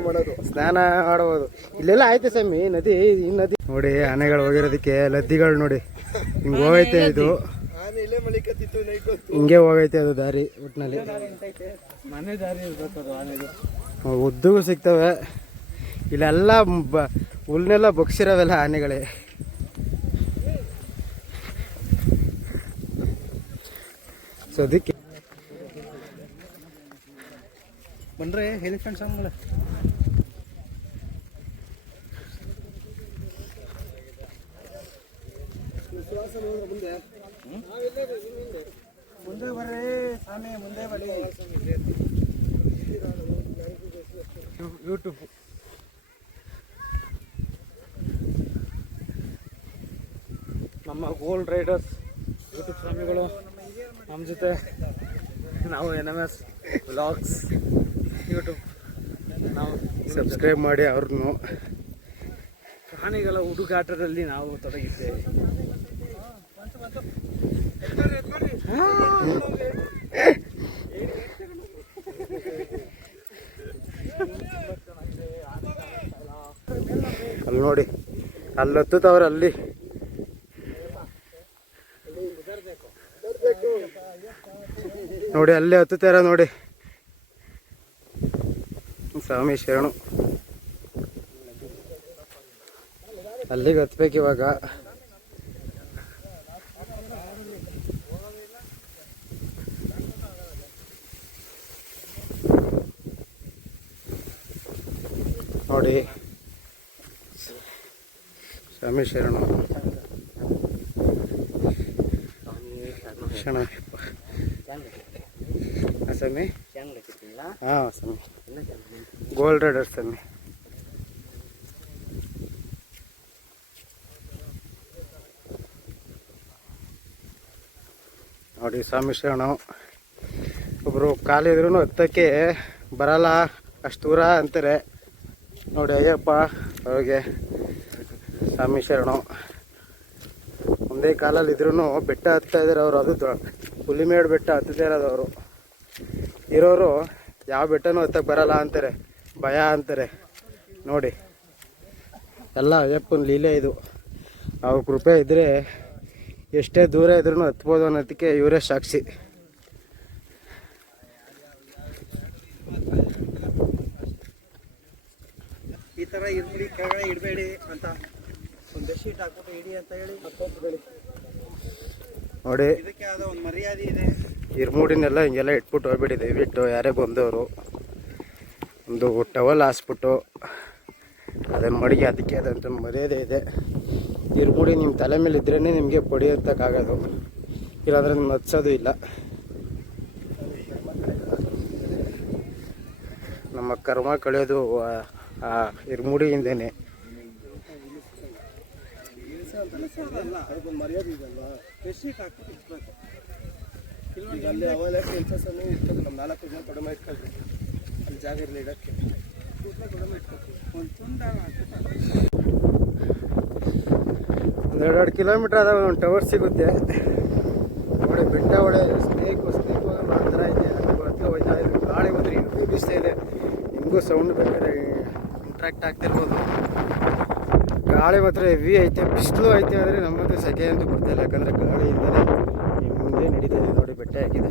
ಮಾಡೋದು, ಸ್ನಾನ ಮಾಡಬಹುದು. ಇಲ್ಲೆಲ್ಲ ಐತೆ ಸ್ವಾಮಿ ನದಿ. ಈ ನದಿ ನೋಡಿ ಆನೆಗಳು ಹೋಗಿರೋದಕ್ಕೆ ನದಿಗಳು ನೋಡಿ ಹಿಂಗೆ ಹೋಗೈತೆ. ಇದು ಆನೆ ಇಲ್ಲೇ ಮಲಿಕತ್ತಿತ್ತು ನೈಟ್ ಹೊತ್ತು. ಹಿಂಗೆ ಹೋಗೈತೆ ಅದು ದಾರಿ ಒಟ್ಟಿನಲ್ಲಿ. ಮನೆ ದಾರಿ ಇರ್ಬೇಕು ಅದು ಆನೆದು. ಉದ್ದಗೂ ಸಿಗ್ತವೆ. ಇಲ್ಲೆಲ್ಲ ಹುಲ್ನೆಲ್ಲ ಬಗ್ಸಿರವೆಲ್ಲ ಆನೆಗಳೇ. ಸೊ ಅದಕ್ಕೆ ಬಂದ್ರೆ ಎಲಿಫೆಂಟ್ ಸಾಂಗ್ಗಳು ಮುಂದೆ ಬರ್ರಿ ಆನೆ, ಮುಂದೆ ಬರ್ರಿ. ಯೂಟ್ಯೂಬ್ ನಮ್ಮ ಗೋಲ್ಡ್ ರೈಡರ್ಸ್ ಯೂಟ್ಯೂಬ್ ಸ್ವಾಮಿಗಳು ನಮ್ಮ ಜೊತೆ. ನಾವು NMS ವ್ಲಾಗ್ಸ್ ಯೂಟ್ಯೂಬ್ ನಾವು ಸಬ್ಸ್ಕ್ರೈಬ್ ಮಾಡಿ ಅವ್ರನ್ನು. ಪ್ರಾಣಿಗಳ ಹುಡುಗಾಟದಲ್ಲಿ ನಾವು ತೊಡಗಿದ್ದೇವೆ. ಅಲ್ಲಿ ನೋಡಿ, ಅಲ್ಲಿ ಹತ್ತುತ್ತವ್ರೆ. ಅಲ್ಲಿ ನೋಡಿ, ಅಲ್ಲೇ ಹತ್ತುತ್ತಾರ ನೋಡಿ. ಸ್ವಾಮಿ ಶರಣು. ಅಲ್ಲಿಗೆ ಹತ್ಬೇಕು ಇವಾಗ. ನೋಡಿ ಸ್ವಾಮಿ ಶರಣು. ಶರಣ ಸ್ವಾಮಿ. ಹಾಂ ಸ್ವಾಮಿ, ಗೋಲ್ಡ್ ರೈಡರ್ ಸ್ವಾಮಿ. ನೋಡಿ ಸ್ವಾಮಿ ಶರಣ. ಒಬ್ಬರು ಕಾಲಿದ್ರೂ ಹತ್ತಕ್ಕೆ ಬರಲ್ಲ, ಅಷ್ಟು ದೂರ ಅಂತಾರೆ ನೋಡಿ. ಅಯ್ಯಪ್ಪ ಅವ್ರಿಗೆ ಸ್ವಾಮಿ ಶರಣು. ಒಂದೇ ಕಾಲಲ್ಲಿ ಇದ್ರೂ ಬೆಟ್ಟ ಹತ್ತಾ ಇದ್ದಾರೆ ಅವರು. ಅದು ಹುಲಿಮೇಡು ಬೆಟ್ಟ ಹತ್ತದೇ ಇರೋದು ಅವರು. ಇರೋರು ಯಾವ ಬೆಟ್ಟನೂ ಹತ್ತಕ್ಕೆ ಬರಲ್ಲ ಅಂತಾರೆ, ಭಯ ಅಂತಾರೆ. ನೋಡಿ ಎಲ್ಲ ಅಯ್ಯಪ್ಪನ ಲೀಲೆ ಇದು. ಅವ್ರ ಕೃಪೆ ಇದ್ದರೆ ಎಷ್ಟೇ ದೂರ ಇದ್ರೂ ಹತ್ಬೋದು ಅನ್ನೋದಕ್ಕೆ ಇವರೇ ಸಾಕ್ಷಿ. ಈ ತರ ಇರ್ಬಿಡಿ, ಕೆಳಗಡೆ ಇಡಬೇಡಿ ಅಂತ ಒಂದು ಬೆಡ್ಶೀಟ್ ಹಾಕ್ಬಿಟ್ಟು ಇಡಿ ಅಂತ ಹೇಳಿ ಹಾಕ್ಬಿಡಿ. ನೋಡಿ ಇದಕ್ಕೆ ಆದ ಒಂದು ಮರ್ಯಾದೆ ಇದೆ. ಇರ್ಮೂಡಿನೆಲ್ಲ ಹಿಂಗೆಲ್ಲ ಇಟ್ಬಿಟ್ಟು ಹೋಗ್ಬಿಡಿ ದಯವಿಟ್ಟು. ಯಾರೇ ಬಂದವರು ಒಂದು ಟವಲ್ ಹಾಸ್ಬಿಟ್ಟು ಅದನ್ನು ಮಡಿಗೆ ಅದಕ್ಕೆ ಅದಂತ ಮರ್ಯಾದೆ ಇದೆ. ಇರ್ಮೂಡಿ ನಿಮ್ಮ ತಲೆ ಮೇಲೆ ಇದ್ರೇ ನಿಮಗೆ ಪಡಿಯೋಕ್ಕಾಗೋದು, ಇಲ್ಲಾಂದ್ರೆ ನಿಮ್ಗೆ ಹತ್ಸೋದು ಇಲ್ಲ. ನಮ್ಮ ಕರ್ಮ ಕಳೆಯೋದು ಆ ಇರ್ಮುಡಿಯಿಂದೇನೆ. ಅದಕ್ಕೊಂದು ಮರ್ಯಾದೆ ಇದೆ ಅಲ್ವಾ. ಬೆಡ್ಶೀಟ್ ಹಾಕ್ಬಿಟ್ಟು ಇಟ್ಬೇಕು. ಈಗ ಅಲ್ಲಿ ಅವೆಲ್ಲ ಕೆಲಸನೂ ಇರ್ತದೆ. ನಮ್ಮ 4 ಜನ ಕಡಿಮೆ ಇಟ್ಕೊಳ್ರಿ, ಅಲ್ಲಿ ಜಾಗ ಇರಲಿ ಇಡೋಕ್ಕೆ. ಕಡಿಮೆ ಇಟ್ಕೊಳ್ತೀವಿ. ಒಂದು ತುಂಡ ಒಂದು 2 ಕಿಲೋಮೀಟ್ರ್ ಆದಾಗ ಒಂದು ಟವರ್ ಸಿಗುತ್ತೆ ನೋಡಿ. ಬೆಟ್ಟ ಒಡೆ ಸ್ನೇಕ್ ಆ ಥರ ಇದೆ. ಅದು ಹೋಯ್ತಾ ಇದೆ. ಗಾಳಿ ಬಂದರೆ ಇನ್ನೂ ಬಿಸ್ತಾ ಇದೆ. ನಿಮಗೂ ಸೌಂಡ್ ಬೇಕಾದ್ರೆ ಇಂಟ್ರಾಕ್ಟ್ ಆಗ್ತಿರ್ಬೋದು. ಗಾಳಿ ಮಾತ್ರ ಹೆವಿ ಐತೆ, ಬಿಸಿಲು ಐತೆ. ಆದರೆ ನಮ್ಮದು ಸೆಕೆ ಅಂತೂ ಬರ್ತಾಯಿಲ್ಲ, ಯಾಕಂದರೆ ಗಾಳಿಯಿಂದಲೇ ಹಿಂದೆ ನಡೀತಿದೆ ನೋಡಿ. ಬೆಟ್ಟ ಹಾಕಿದೆ.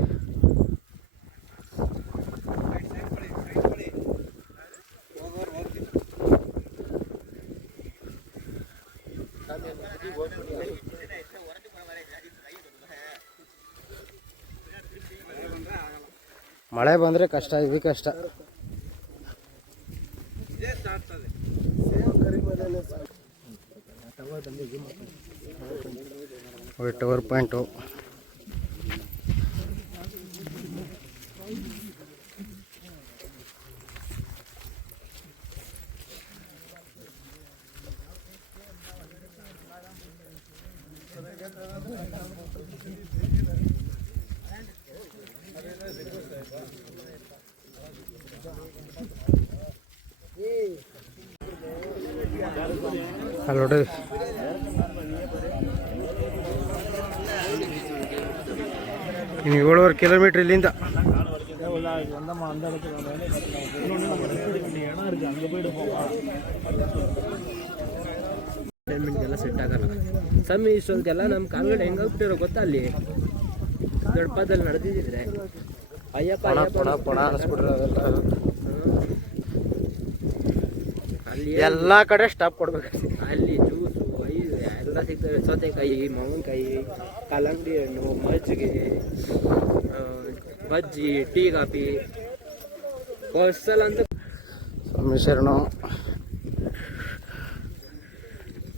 ಮಳೆ ಬಂದರೆ ಕಷ್ಟ, ಇದು ಕಷ್ಟ. Tower point. ಅಲ್ಲಿ ನೋಡಿ ಇನ್ನು 7.5 ಕಿಲೋಮೀಟ್ರ್ ಇಲ್ಲಿಂದ. ಟೈಮಿಂಗ್ಗೆಲ್ಲ ಸೆಟ್ ಆಗಲ್ಲ. ಸಮಯ ಇಷ್ಟೊಂದೆಲ್ಲ ನಮ್ಮ ಕಾಲ್ಗಡೆ ಹೆಂಗಾಗ್ಬಿಟ್ಟಿರೋ ಗೊತ್ತಾ? ಅಲ್ಲಿ ದೊಡ್ಡಪದಲ್ಲಿ ನಡೆದಿದ್ರೆ ಅಯ್ಯಪ್ಪ ಅಲ್ಲಿ ಎಲ್ಲ ಕಡೆ ಸ್ಟಾಪ್ ಕೊಡ್ಬೇಕು. ಅಲ್ಲಿ ಜ್ಯೂಸು ಎಲ್ಲ ಸಿಗ್ತವೆ. ಸೌತೆಕಾಯಿ, ಮಾವಿನಕಾಯಿ, ಕಲ್ಲಂಗಡಿ ಹಣ್ಣು, ಮಜ್ಜಿಗೆ, ಬಜ್ಜಿ, ಟೀ, ಕಾಫಿ ಬಸ್ಸಲ್ಲ ಅಂತ ಮಿಶ್ರಣ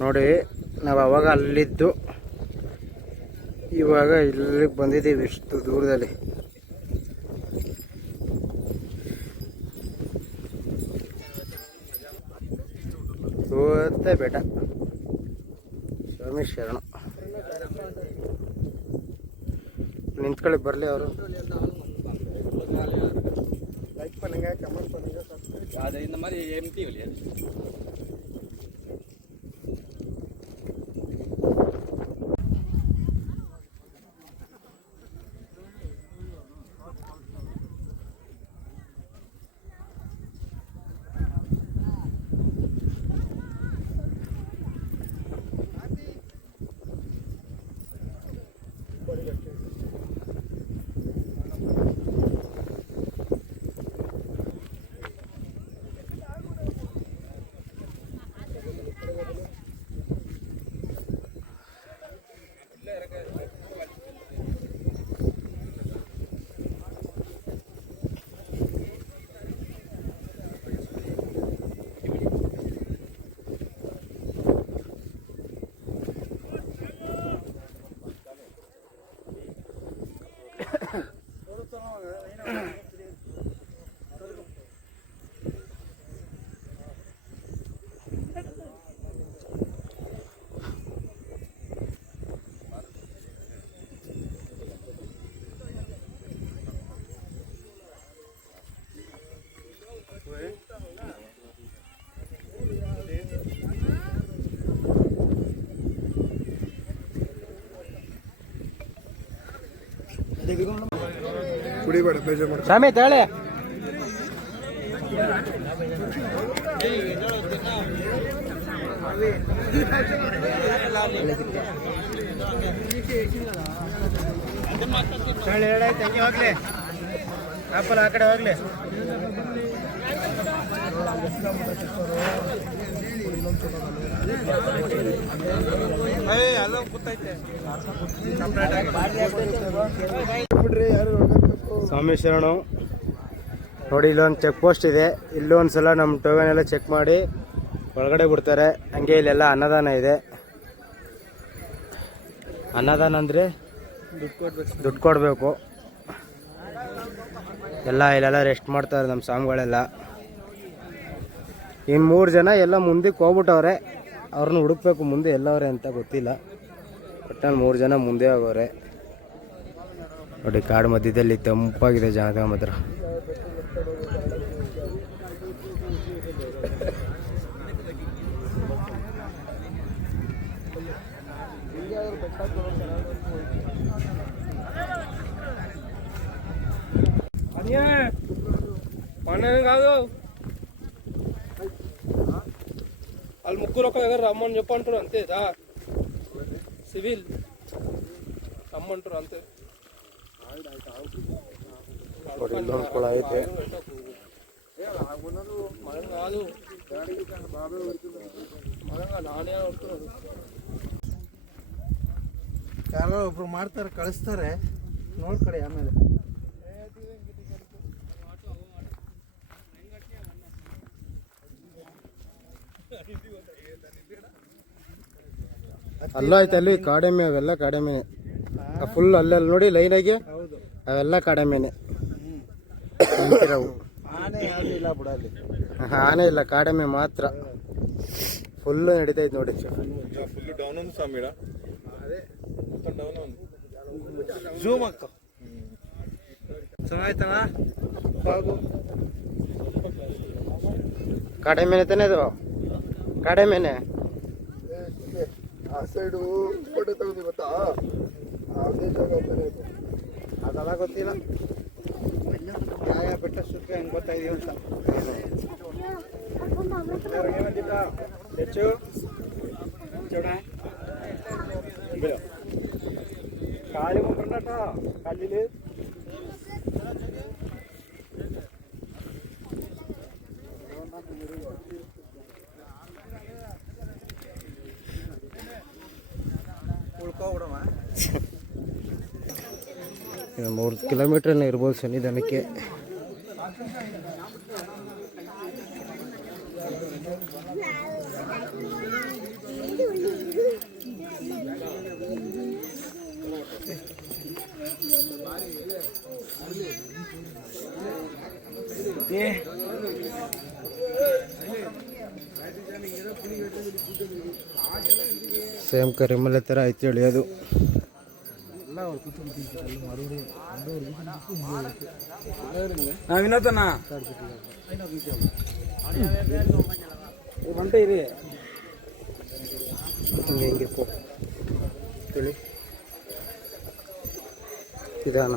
ನೋಡಿ. ನಾವು ಅವಾಗ ಅಲ್ಲಿದ್ದು ಇವಾಗ ಇಲ್ಲಿಗೆ ಬಂದಿದ್ದೀವಿ ಇಷ್ಟು ದೂರದಲ್ಲಿ. ಇವತ್ತೇ ಬೇಟ ಸ್ವಾಮಿ ಶರಣ. ನಿಂತ್ಕೊಳ್ಳಿ ಬರಲಿ ಅವರು. ಲೈಕ್ பண்ணுங்க, கமெண்ட் பண்ணுங்க, சப்ஸ்கிரைப். அது இந்த மாதிரி எம்டி வழியா ಕುಡಿಬೇಡ, ಬೇಜಾರು ಮಾಡ. ಸ್ವಾಮಿ ತಾಳೆ ಹೇಳಾಯ್ತು. ಹಂಗೆ ಹೋಗ್ಲಿ, ಆಪಲ್ ಆ ಕಡೆ ಹೋಗ್ಲಿ. ಸ್ವಾಮಿ ಶರಣ ನೋಡಿ. ಇಲ್ಲೊಂದು ಚೆಕ್ ಪೋಸ್ಟ್ ಇದೆ. ಇಲ್ಲೊಂದು ಸಲ ನಮ್ಮ ಟೋಕನ್ ಎಲ್ಲ ಚೆಕ್ ಮಾಡಿ ಒಳಗಡೆ ಬಿಡ್ತಾರೆ. ಹಂಗೆ ಇಲ್ಲೆಲ್ಲ ಅನ್ನದಾನ ಇದೆ. ಅನ್ನದಾನ ಅಂದರೆ ದುಡ್ಡು ಕೊಡಬೇಕು. ಇಲ್ಲೆಲ್ಲ ರೆಸ್ಟ್ ಮಾಡ್ತಾರೆ ನಮ್ಮ ಸ್ವಾಮಿಗಳೆಲ್ಲ. ಇನ್ನು 3 ಜನ ಎಲ್ಲ ಮುಂದಕ್ಕೆ ಹೋಗ್ಬಿಟ್ಟವ್ರೆ. ಅವ್ರನ್ನ ಹುಡುಕ್ಬೇಕು ಮುಂದೆ ಎಲ್ಲವ್ರೆ ಅಂತ ಗೊತ್ತಿಲ್ಲ. ಒಟ್ಟು 3 ಜನ ಮುಂದೆ ಹೋಗೋರೆ. ನೋಡಿ ಕಾಡು ಮಧ್ಯದಲ್ಲಿ ತಂಪಾಗಿದೆ ಜಾಗ ಮಾತ್ರ. కాదు వాళ్ళు ముగ్గురు ఒక దగ్గర రమ్మని చెప్పంటారు అంతే. సివిల్ రమ్మంటారు అంతే. మగన్ కాదు, ನಾನೇ ಹೊಡ್తున్నాడు. ಯಾರೋ ಒಬ್ರು ಮಾಡ್ತಾರೆ, ಕಳಿಸ್ತಾರೆ, ನೋಡ್ಕಡೆ ಆಮೇಲೆ. ಅಲ್ಲೈತೆ ಅಲ್ಲಿ ಕಾಡೆಮ್ಮೆ, ಅವೆಲ್ಲ ಕಾಡೆಮ್ಮೆನೆ ಫುಲ್ ಅಲ್ಲೆಲ್ಲ ನೋಡಿ ಲೈನಾಗಿ ಹೌದು, ಅವೆಲ್ಲ ಕಾಡೆಮ್ಮೆನೆ ನಿಂತಿರೋವು. ಆನೆ ಯಾವುದು ಇಲ್ಲ ಬಿಡಲ್ಲಿ. ಆನೆ ಇಲ್ಲ, ಕಾಡೆಮ್ಮೆ ಮಾತ್ರ ಫುಲ್ಲು ನಡೀತೈತೆ ನೋಡಿ. ಫುಲ್ ಡೌನ್ ಒಂದು ಸ್ವಾಮಿಡ ಡೌನ್ ಝೂಮ್ ಆಗ್ತಾವ. ಚೆನ್ನಾಯ್ತಣ್ಣ. ಹೌದು, ಕಾಡೆಮ್ಮೆನೆ ತಾನೇ ಅದು, ಕಾಡೆಮ್ಮೆನೆ. ಆ ಸೈಡು ಫೋಟೋ ತೆಗೆದು ಗೊತ್ತಾ, ಅದೇ ಜಾಗ ಅಂತಾನೆ ಇದು. ಅದೆಲ್ಲ ಗೊತ್ತಿಲ್ಲ, ಯಾವ ಬೆಟ್ಟ ಸುತ್ತ ಹೆಂಗೆ ಗೊತ್ತಾಯಿದೀವಿ ಅಂತ. ಏನಂದಿಲ್ಲ ಹೆಚ್ಚು ಚೂಡ ಕಾಳಿ ಮುಖಂಡಟ ಕಾಲಿಲಿ ಉಳ್ಕೊಬಿಡಮ್ಮ. 3 ಕಿಲೋಮೀಟ್ರನ್ನ ಇರ್ಬೋದು ಸನ್ನಿಧಾನಕ್ಕೆ. ಸೇಮ್ ಕರಿಮಲೆ ಥರ ಐತಿ ಎಳಿಯೋದು. ವಿನೋದನ ಬಂಟ ಇರಿ ಹಿಂಗೆ ಹಿಂಗೆ ತಿಳಿ ನಿಧಾನ.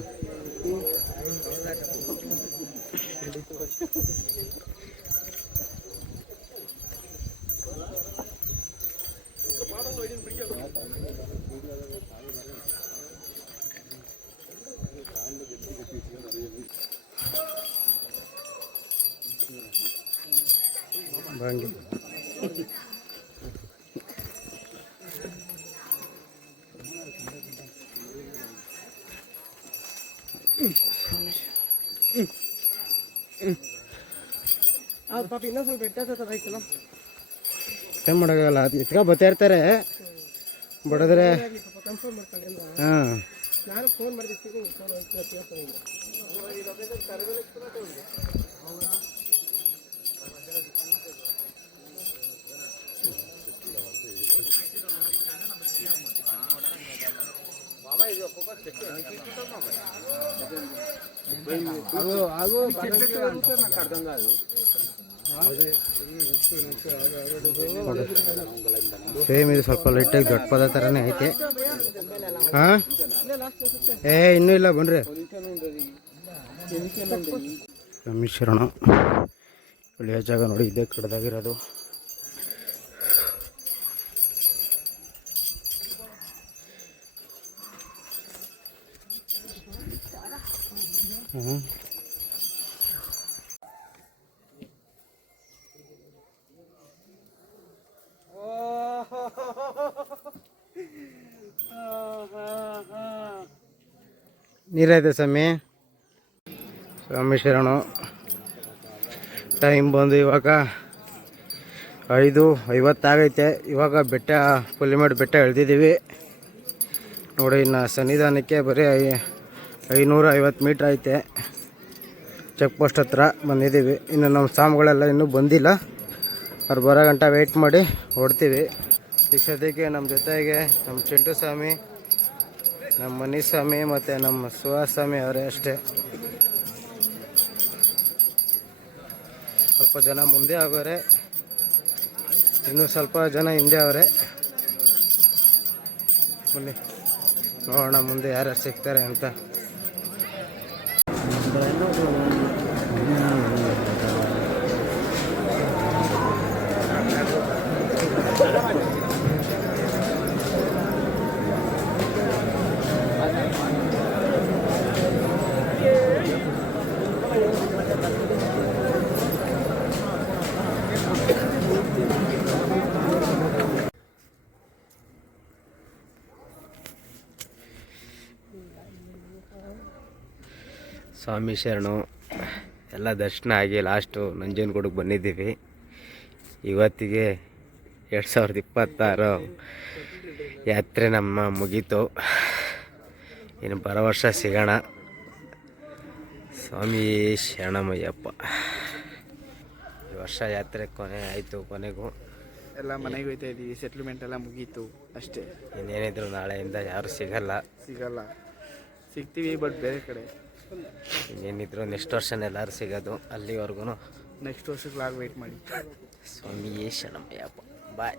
ಬಾಂಡಿ ಅದು ಪಾಪ ಇನ್ನೊಂದು ಸ್ವಲ್ಪ ಬೆಟ್ಟ ಏನು ಮಾಡೋಕ್ಕಾಗಲ್ಲ, ಅದು ಎತ್ಕ ಬರ್ತಾ ಇರ್ತಾರೆ ಬಡಿದ್ರೆ. ಕನ್ಫರ್ಮ್ ಮಾಡ್ಕೊಳ್ಳಿ ಅಂದ್ರೆ ಹಾಂ, ನಾನು ಫೋನ್ ಮಾಡಿದ್ದೀನಿ. ಸೇಮ್ ಇದು ಸ್ವಲ್ಪ ಲೈಟಾಗಿ ದೊಡ್ಡ ಪದ ಥರನೇ ಐತೆ. ಹಾಂ, ಇನ್ನೂ ಇಲ್ಲ ಬನ್ರಿ. ಮಿಶ್ರಣ ಒಳ್ಳೆಯ ಜಾಗ ನೋಡಿ, ಇದೇ ಕಡ್ದಾಗಿರೋದು. ನೀರೈತೆ ಸ್ವಾಮಿ. ಸ್ವಾಮಿ ಶರಣು. ಟೈಮ್ ಬಂದು ಇವಾಗ 5:50 ಇವಾಗ ಬೆಟ್ಟ ಪುಲಿಮೇಡು ಬೆಟ್ಟ ಇಳಿದಿದ್ದೀವಿ ನೋಡಿ. ಇನ್ನು ಸನ್ನಿಧಾನಕ್ಕೆ ಬರೀ 550 ಮೀಟ್ರ್ ಐತೆ. ಚೆಕ್ ಪೋಸ್ಟ್ ಹತ್ರ ಬಂದಿದ್ದೀವಿ. ಇನ್ನು ನಮ್ಮ ಸ್ವಾಮಿಗಳೆಲ್ಲ ಇನ್ನೂ ಬಂದಿಲ್ಲ, ಅವ್ರು ಬರೋ ಗಂಟ ವೆಯ್ಟ್ ಮಾಡಿ ಹೊಡ್ತೀವಿ. ಈ ಸದ್ಯಕ್ಕೆ ನಮ್ಮ ಜೊತೆಗೆ ನಮ್ಮ ಚಿಂಟು ಸ್ವಾಮಿ, ನಮ್ಮ ಮನೀಶ್ ಸ್ವಾಮಿ ಮತ್ತು ನಮ್ಮ ಸುಹಾಸ್ ಸ್ವಾಮಿ ಅವರೇ ಅಷ್ಟೇ. ಸ್ವಲ್ಪ ಜನ ಮುಂದೆ ಆಗೋರೆ, ಇನ್ನೂ ಸ್ವಲ್ಪ ಜನ ಹಿಂದೆ ಅವರೇ. ಬನ್ನಿ ನೋಡೋಣ ಮುಂದೆ ಯಾರ್ಯಾರು ಸಿಗ್ತಾರೆ ಅಂತ. ಸ್ವಾಮಿ ಶರಣು ಎಲ್ಲ ದರ್ಶನ ಆಗಿ ಲಾಸ್ಟು ನಂಜನಗೂಡಿಗೆ ಬಂದಿದ್ದೀವಿ. ಇವತ್ತಿಗೆ 2026 ಯಾತ್ರೆ ನಮ್ಮ ಮುಗೀತು. ಇನ್ನು ಬರೋ ವರ್ಷ ಸಿಗೋಣ. ಸ್ವಾಮಿ ಶರಣಮಯ್ಯಪ್ಪ. ಈ ವರ್ಷ ಯಾತ್ರೆ ಕೊನೆ ಆಯಿತು. ಕೊನೆಗೂ ಎಲ್ಲ ಮನೆಗೆ ಹೋಯ್ತಾ ಇದ್ದೀವಿ. ಸೆಟ್ಲ್ಮೆಂಟ್ ಎಲ್ಲ ಮುಗೀತು ಅಷ್ಟೇ. ಇನ್ನೇನಿದ್ರು ನಾಳೆಯಿಂದ ಯಾರು ಸಿಗಲ್ಲ. ಸಿಗ್ತೀವಿ, ಬಟ್ ಬೇರೆ ಕಡೆ. ಇನ್ನೇನಿದ್ರು ನೆಕ್ಸ್ಟ್ ವರ್ಷನೇ ಎಲ್ಲರೂ ಸಿಗೋದು. ಅಲ್ಲಿವರೆಗೂ ನೆಕ್ಸ್ಟ್ ವರ್ಷಕ್ಕೆ ಲಾಗ್ ವೆಯ್ಟ್ ಮಾಡಿ. ಸ್ವಾಮಿ ಶರಣಮಯ್ಯಪ್ಪ. ಬಾಯ್.